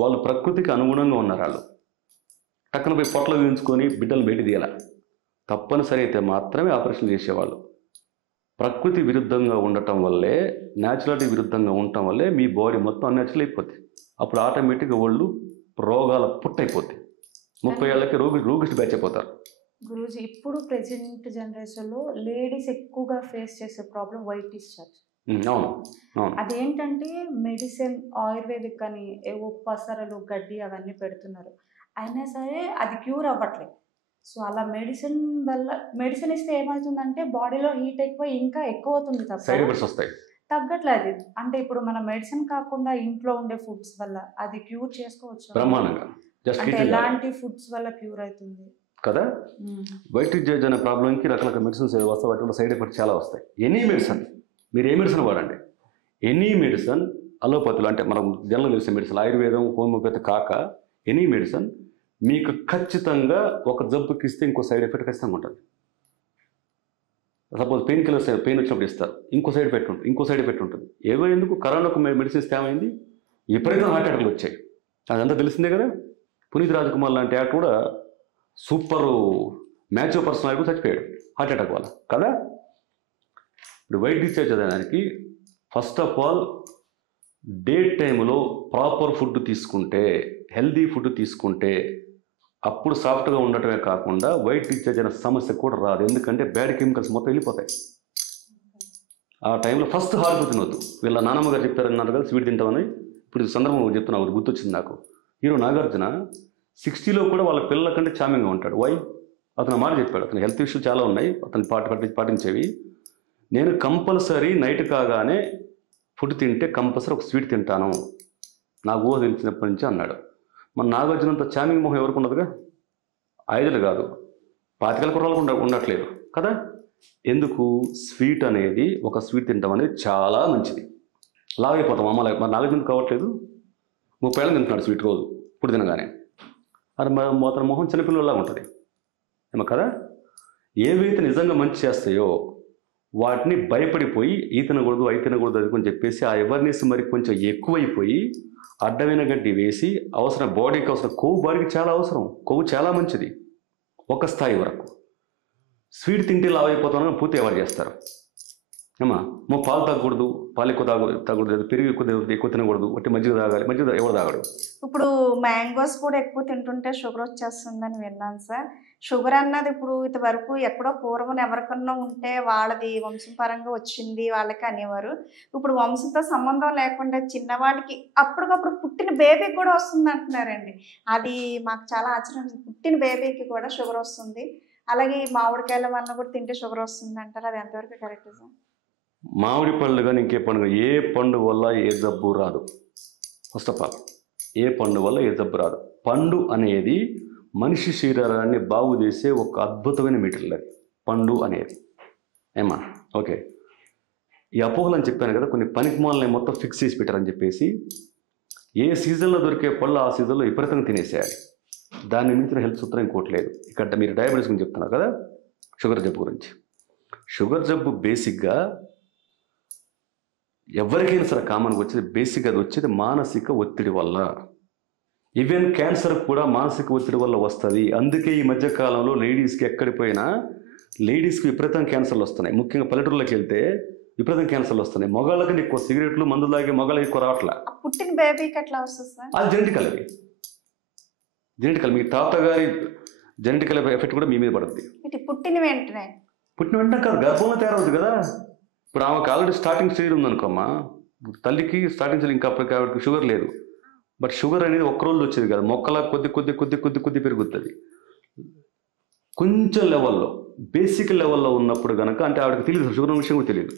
వాళ్ళు ప్రకృతికి అనుగుణంగా ఉన్నారు. వాళ్ళు టక్కున పోయి పొట్టలు వేయించుకొని బిడ్డలు బయట తీయాల. తప్పనిసరి అయితే మాత్రమే ఆపరేషన్ చేసేవాళ్ళు. ప్రకృతి విరుద్ధంగా ఉండటం వల్లే, న్యాచురాలిటీ విరుద్ధంగా ఉండటం వల్లే మీ బాడీ మొత్తం అన్యాచురల్ అయిపోద్ది. అప్పుడు ఆటోమేటిక్గా వాళ్ళు రోగాల పుట్టయిపోద్ది. 30 ఏళ్ళకి రోగిష్టి బ్యాచ్ అయిపోతారు. గురూజీ, ఇప్పుడు ప్రెసెంట్ జనరేషన్లో లేడీస్ ఎక్కువగా ఫేస్ చేసే ప్రాబ్లం వైట్ డిశ్చార్జ్. అవును అవును. అదేంటంటే మెడిసిన్, ఆయుర్వేదిక్ అని ఏవో పసరలు, గడ్డి అవన్నీ పెడుతున్నారు. అయినా సరే అది క్యూర్ అవ్వట్లేదు. సో అలా మెడిసిన్ ఇస్తే ఏమవుతుందంటే బాడీలో హీట్ ఎక్కువ ఇంకా ఎక్కువ అవుతుంది తప్ప సైడ్ ఎఫెక్ట్స్ వస్తాయి. తగ్గట్లేదు. అంటే ఇప్పుడు మన మెడిసిన్ కాకుండా ఇంట్లో ఉండే ఫుడ్స్ వల్ల అది క్యూర్ చేసుకోవచ్చు బ్రహ్మాండంగా. జస్ట్ అంటే ఎలాంటి ఫుడ్స్ వల్ల క్యూర్ అవుతుంది కదా. వైట్ డిశ్చార్జ్ అనే ప్రాబ్లంకి రకరకాల మెడిసిన్స్ వస్తాయి. వాటి వల్ల సైడ్ ఎఫెక్ట్స్ చాలా వస్తాయి. ఎనీ మెడిసిన్, మీరు ఏ మెడిసిన్ వాడండి, ఎనీ మెడిసిన్, అలోపతిలో అంటే మనం జనరల్ తెలిసే మెడిసిన్, ఆయుర్వేదం, హోమియోపతి కాక ఎనీ మెడిసిన్ మీకు ఖచ్చితంగా ఒక జబ్బుకి ఇస్తే ఇంకో సైడ్ ఎఫెక్ట్ ఖచ్చితంగా ఉంటుంది. సపోజ్ పెయిన్ కిల్లర్స్, పెయిన్ వచ్చినప్పుడు ఇస్తారు, ఇంకో సైడ్ ఎఫెక్ట్ ఉంటుంది, ఇంకో సైడ్ ఎఫెక్ట్ ఉంటుంది. ఏవో ఎందుకు కరోనాకు మెడిసిన్స్ ఏమైంది, విపరీతం హార్ట్ అటాక్లు వచ్చాయి. అదంతా తెలిసిందే కదా. పునీత్ రాజ్కుమార్ లాంటి యాక్టర్ కూడా సూపర్ మ్యాచ్ పర్సనాలిటీ కూడా చచ్చిపోయాడు హార్ట్ అటాక్ వల్ల కదా. ఇప్పుడు వైట్ డిశ్చార్జ్ అదేదానికి ఫస్ట్ ఆఫ్ ఆల్ డే టైంలో ప్రాపర్ ఫుడ్ తీసుకుంటే, హెల్దీ ఫుడ్ తీసుకుంటే అప్పుడు సాఫ్ట్గా ఉండటమే కాకుండా వైట్ డిశ్చార్జ్ అనే సమస్య కూడా రాదు. ఎందుకంటే బ్యాడ్ కెమికల్స్ మొత్తం వెళ్ళిపోతాయి. ఆ టైంలో ఫస్ట్ హార్ట్ తినొద్దు. వీళ్ళ నానమ్మ గారు చెప్పారన్నారు కదా స్వీట్ తింటామని. ఇప్పుడు సందర్భం చెప్తున్నా, ఒకటి గుర్తొచ్చింది నాకు. హీరో నాగార్జున 60లో కూడా వాళ్ళ పిల్లల కంటే చామింగ్గా ఉంటాడు. వై? అతను మాట చెప్పాడు, అతను హెల్త్ ఇష్యూస్ చాలా ఉన్నాయి అతను పాటించేవి. నేను కంపల్సరీ నైట్ కాగానే ఫుడ్ తింటే కంపల్సరీ ఒక స్వీట్ తింటాను, నాకు ఊహ తెలిసినప్పటి నుంచి అన్నాడు. మన నాగార్జునంత చామింగ్ మొహం ఎవరికి ఉండదుగా. 5 కాదు 25 కుర్రాలకు ఉండట్లేదు కదా. ఎందుకు? స్వీట్ అనేది, ఒక స్వీట్ తింటాం అనేది చాలా మంచిది. లాగైపోతాం. అమ్మ మరి నాగార్జున కావట్లేదు, 30 ఏళ్ళు తింటున్నాడు స్వీట్ రోజు ఇప్పుడు తినగానే. అది అతని మొహం చిన్నపిల్లలా ఉంటుంది ఏమో కదా. ఏవైతే నిజంగా మంచి చేస్తాయో వాటిని భయపడిపోయి ఈ తినకూడదు అయి తినకూడదు అని చెప్పేసి ఆ అవేర్నెస్ మరి కొంచెం ఎక్కువైపోయి అడ్డమైన గడ్డి వేసి అవసరం బాడీకి అవసరం కొవ్వు, బాడీకి చాలా అవసరం, కొవ్వు చాలా మంచిది ఒక స్థాయి వరకు. స్వీట్ తింటే లావ్ అయిపోతామని పూర్తి ఎవరు చేస్తారు ఏమా. పాలు తాగకూడదు, పాలు ఎక్కువ తాగకూడదు, పెరుగు ఎక్కువ తినకూడదు, ఒట్టి మజ్జిగ తాగాలి, మజ్జిగ ఎవరు తాగడు. ఇప్పుడు మ్యాంగోస్ కూడా ఎక్కువ తింటుంటే షుగర్ వచ్చేస్తుందని విన్నాను సార్. షుగర్ అన్నది ఇప్పుడు ఇంతవరకు ఎక్కడో పూర్వం ఎవరికన్నా ఉంటే వాళ్ళది వంశపరంగా వచ్చింది వాళ్ళకి అనేవారు. ఇప్పుడు వంశంతో సంబంధం లేకుండా చిన్నవాడికి అప్పటికప్పుడు పుట్టిన బేబీకి కూడా వస్తుంది అంటున్నారండి. అది మాకు చాలా ఆశ్చర్యం. పుట్టిన బేబీకి కూడా షుగర్ వస్తుంది, అలాగే మామిడికాయల వల్ల కూడా తింటే షుగర్ వస్తుంది అంటారు. అది ఎంతవరకు కరెక్ట్ సార్? మామిడి పళ్ళు కానీ ఇంకే పండు, ఏ పండు వల్ల ఏ జబ్బు రాదు. ఫస్ట్ ఆఫ్ ఆల్ ఏ పండు వల్ల ఏ జబ్బు రాదు. పండు అనేది మనిషి శరీరాన్ని బాగు చేసే ఒక అద్భుతమైన మెటీరియల్ అది పండు అనేది ఏమా. ఓకే, ఈ అపోహలు అని చెప్పాను కదా, కొన్ని పనికిమాలని మొత్తం ఫిక్స్ చేసి పెట్టారని చెప్పేసి ఏ సీజన్లో దొరికే పళ్ళు ఆ సీజన్లో విపరీతంగా తినేసేయాలి. దాన్ని మించిన హెల్త్ సూత్రం ఇంకోటి లేదు. ఇక్కడ మీరు డయాబెటీస్ గురించి చెప్తున్నారు కదా, షుగర్ జబ్బు గురించి. షుగర్ జబ్బు బేసిక్గా ఎవరికైనా సరే కామన్గా వచ్చేది, బేసిక్గా అది వచ్చేది మానసిక ఒత్తిడి వల్ల. ఈవెన్ క్యాన్సర్ కూడా మానసిక ఒత్తిడి వల్ల వస్తుంది. అందుకే ఈ మధ్యకాలంలో లేడీస్కి ఎక్కడికి పోయినా లేడీస్కి విపరీతం క్యాన్సర్లు వస్తున్నాయి. ముఖ్యంగా పల్లెటూరులోకి వెళ్తే విపరీతం క్యాన్సర్లు వస్తున్నాయి. మగాళ్ళకంటే ఎక్కువ సిగరెట్లు మందు తాగే మగాళ్ళకి ఎక్కువ రావట్లే. పుట్టిన బేబీకి ఎట్లా వస్తుంది సార్? అది జెనెటికల్. మీ తాతగారి జెనెటికల్ ఎఫెక్ట్ కూడా మీ మీద పడుతుంది. పుట్టిన వెంటనే కాదు, గర్భంలో తయారవుతుంది కదా. ఇప్పుడు ఆమెకు ఆల్రెడీ స్టార్టింగ్ స్టేజ్ ఉందనుకోమ్మా, తల్లికి స్టార్టింగ్ స్టేజ్ ఇంకా అప్పటికి షుగర్ లేదు. బట్ షుగర్ అనేది ఒక్కరోజు వచ్చేది కదా, మొక్కలా కొద్ది పెరుగుతుంది. కొంచెం లెవెల్లో, బేసిక్ లెవెల్లో ఉన్నప్పుడు కనుక, అంటే ఆవిడకి తెలియదు షుగర్ విషయం కూడా తెలియదు,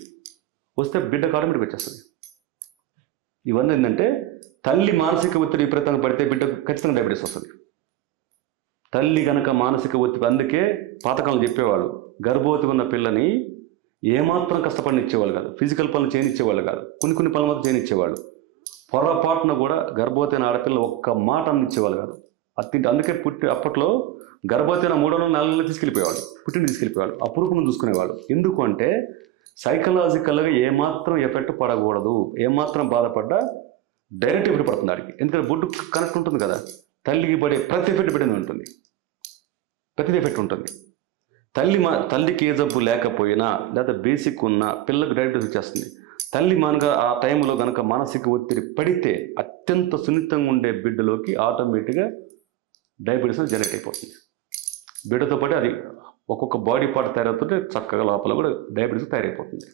వస్తే బిడ్డకు ఆటోమేటిక్ వచ్చేస్తుంది. ఇవన్నీ ఏంటంటే తల్లి మానసిక ఒత్తిడి విపరీతంగా పడితే బిడ్డకు ఖచ్చితంగా డయాబెటీస్ వస్తుంది. తల్లి కనుక మానసిక ఒత్తిడి, అందుకే పాతకాలం చెప్పేవాళ్ళు గర్భవతి ఉన్న పిల్లని ఏమాత్రం కష్టపడినిచ్చేవాళ్ళు కాదు, ఫిజికల్ పనులు చేయనిచ్చేవాళ్ళు కాదు, కొన్ని పనులు మాత్రం చేయనిచ్చేవాళ్ళు. పొరపాటున కూడా గర్భవతి అయిన ఆడపిల్ల ఒక్క మాట అనిచ్చేవాళ్ళు కాదు. అందుకే అప్పట్లో గర్భవతి అయిన 3 4 నెలలు తీసుకెళ్ళిపోయేవాళ్ళు, తీసుకెళ్ళిపోయేవాళ్ళు, అపురూపం చూసుకునేవాళ్ళు. ఎందుకు అంటే సైకలాజికల్గా ఏమాత్రం ఎఫెక్ట్ పడకూడదు, ఏమాత్రం బాధపడ్డా డైరెక్ట్ ఎఫెక్ట్ పడుతుంది వాడికి. ఎందుకంటే బొడ్డు కనెక్ట్ ఉంటుంది కదా, తల్లికి పడే ప్రతి ఎఫెక్ట్ పడింది ఉంటుంది, ప్రతి ఎఫెక్ట్ ఉంటుంది. తల్లికి ఏ జబ్బు లేకపోయినా లేదా బేసిక్ ఉన్న పిల్లలకు డయాబెటీస్ వచ్చేస్తుంది. తల్లి మనగా ఆ టైంలో కనుక మానసిక ఒత్తిడి పడితే అత్యంత సున్నితంగా ఉండే బిడ్డలోకి ఆటోమేటిక్గా డయాబెటీస్ జనరేట్ అయిపోతుంది. బిడ్డతో పాటు అది ఒక్కొక్క బాడీ పార్ట్ తయారవుతుంటే చక్కగా లోపల కూడా డయాబెటీస్ తయారైపోతుంది.